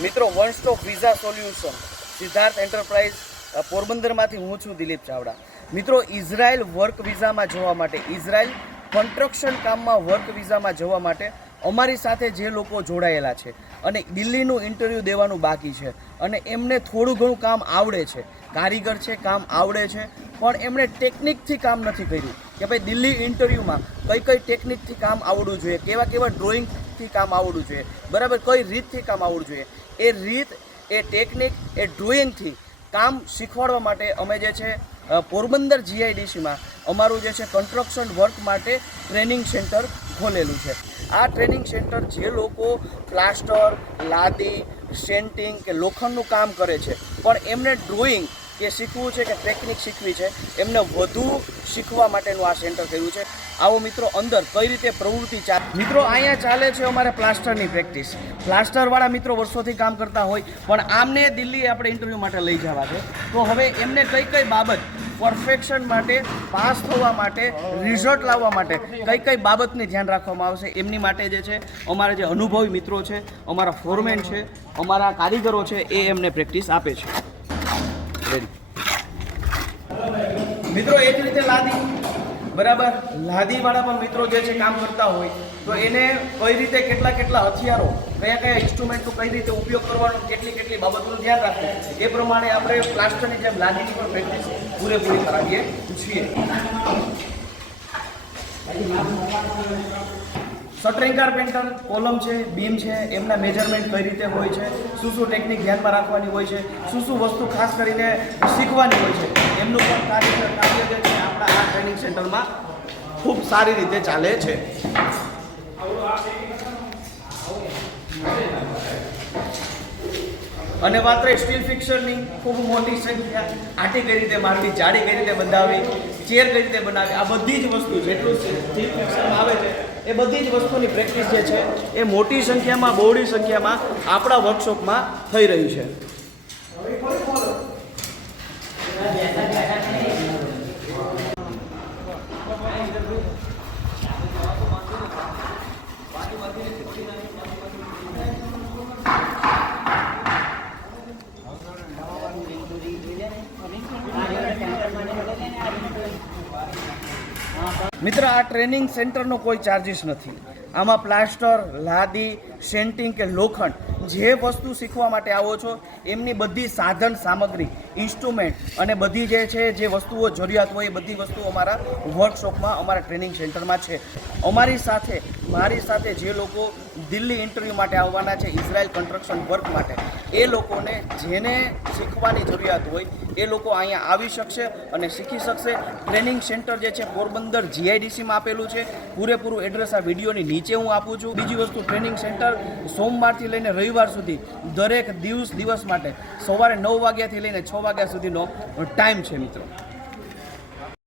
મિત્રો one stop visa solution Siddharth enterprise પોરબંદરમાંથી હું છું દિલીપ ચાવડા. મિત્રો, ઇઝરાયલ વર્ક વિઝામાં જવા માટે, ઇઝરાયલ કન્સ્ટ્રક્શન કામમાં વર્ક વિઝામાં જવા માટે અમારી સાથે જે લોકો જોડાયેલા છે અને દિલ્હીનું ઇન્ટરવ્યૂ દેવાનું બાકી છે અને એમને થોડું ઘણું કામ આવડે છે. કારીગર છે, કામ આવડે છે, પણ એમણે ટેકનિકથી કામ નથી કર્યું. કે ભાઈ, દિલ્હી ઇન્ટરવ્યૂમાં કઈ કઈ ટેકનિકથી કામ આવડવું જોઈએ, કેવા કેવા ડ્રોઈંગથી કામ આવડવું જોઈએ, બરાબર, કઈ રીતથી કામ આવડવું જોઈએ એ રીત, એ ટેકનિક એ ડ્રોઈંગથી કામ શીખવાડવા માટે અમે જે છે પોરબંદર જીઆઈડીસીમાં અમારું જે છે કન્સ્ટ્રક્શન વર્ક માટે ટ્રેનિંગ સેન્ટર ખોલેલું છે. આ ટ્રેનિંગ સેન્ટર જે લોકો પ્લાસ્ટર લાદી સેન્ટિંગ કે લોખંડનું કામ કરે છે, પણ એમને ડ્રોઈંગ કે શીખવું છે કે ટેકનિક શીખવી છે. એમને વધુ શીખવા માટેનું આ સેન્ટર કર્યું છે. આવો મિત્રો અંદર કઈ રીતે પ્રવૃત્તિ ચાલે મિત્રો અહીંયા ચાલે છે અમારે પ્લાસ્ટરની પ્રેક્ટિસ પ્લાસ્ટરવાળા મિત્રો વર્ષોથી કામ કરતા હોય, પણ આમને દિલ્હી આપણે ઇન્ટરવ્યૂ માટે લઈ જવા છે. તો હવે એમને કઈ કઈ બાબત પરફેક્શન માટે પાસ થવા માટે રિઝલ્ટ લાવવા માટે કઈ કઈ બાબતને ધ્યાન રાખવામાં આવશે એમની માટે જે છે, અમારા જે અનુભવી મિત્રો છે, અમારા ફોરમેન છે, અમારા કારીગરો છે, એ એમને પ્રેક્ટિસ આપે છે. મિત્રો એ જ રીતે લાદી. બરાબર? લાદીવાળા પણ મિત્રો જે છે કામ કરતા હોય, તો એને કઈ રીતે કેટલા કેટલા હથિયારો, કયા કયા ઇન્સ્ટ્રુમેન્ટનો કઈ રીતે ઉપયોગ કરવાનો, કેટલી કેટલી બાબતોનું ધ્યાન રાખવું, એ પ્રમાણે આપણે પ્લાસ્ટરની જેમ લાદીની પણ પ્રેક્ટિસ પૂરેપૂરી કરાવીએ છીએ. શટરિંગ કાર્પેન્ટર કોલમ છે બીમ છે, એમના મેજરમેન્ટ કઈ રીતે હોય છે, શું શું ટેકનિક ધ્યાનમાં રાખવાની હોય છે, શું શું વસ્તુ ખાસ કરીને શીખવાની હોય છે, એમનું પણ કાર્ય કાર્ય જે છે, આપણા આ ટ્રેનિંગ સેન્ટરમાં ખૂબ સારી રીતે ચાલે છે. અને માત્ર સ્ટીલ ફિક્સરની ખૂબ મોટી સંખ્યા આટી કઈ રીતે મારવી, જાડી કઈ રીતે બંધાવી ચેર કઈ રીતે બનાવે? આ બધી જ વસ્તુ જેટલું સ્ટીલ ફિક્સરમાં આવે છે. એ બધી જ વસ્તુની પ્રેક્ટિસ જે છે, એ મોટી સંખ્યામાં, બહોળી સંખ્યામાં આપણા વર્કશોપમાં થઈ રહી છે. મિત્ર આ ટ્રેનિંગ સેન્ટરનો કોઈ ચાર્જિસ નથી. આમાં પ્લાસ્ટર લાદી સેન્ટિંગ કે લોખંડ જે વસ્તુ શીખવા માટે આવો છો, એમની બધી સાધન સામગ્રી, ઇન્સ્ટ્રુમેન્ટ અને બધી જે છે, જે વસ્તુઓ જરૂરિયાત હોય એ બધી વસ્તુઓ અમારા વર્કશોપમાં અમારા ટ્રેનિંગ સેન્ટરમાં છે. અમારી સાથે, મારી સાથે જે લોકો દિલ્હી ઇન્ટરવ્યૂ માટે આવવાના છે ઇઝરાયલ કન્સ્ટ્રક્શન વર્ક માટે, એ લોકોને જેને શીખવાની જરૂરિયાત હોય, એ લોકો અહીંયા આવી શકશે અને શીખી શકશે. ટ્રેનિંગ સેન્ટર જે છે, પોરબંદર જીઆઈડીસીમાં આપેલું છે. પૂરેપૂરું એડ્રેસ આ વિડીયોની નીચે હું આપું છું. બીજી વસ્તુ ટ્રેનિંગ સેન્ટર સોમવારથી લઈને રવિવાર સુધી દરેક દિવસ દિવસ માટે સવારે નવ વાગ્યાથી લઈને છ વાગ્યા સુધીનો ટાઈમ છે મિત્રો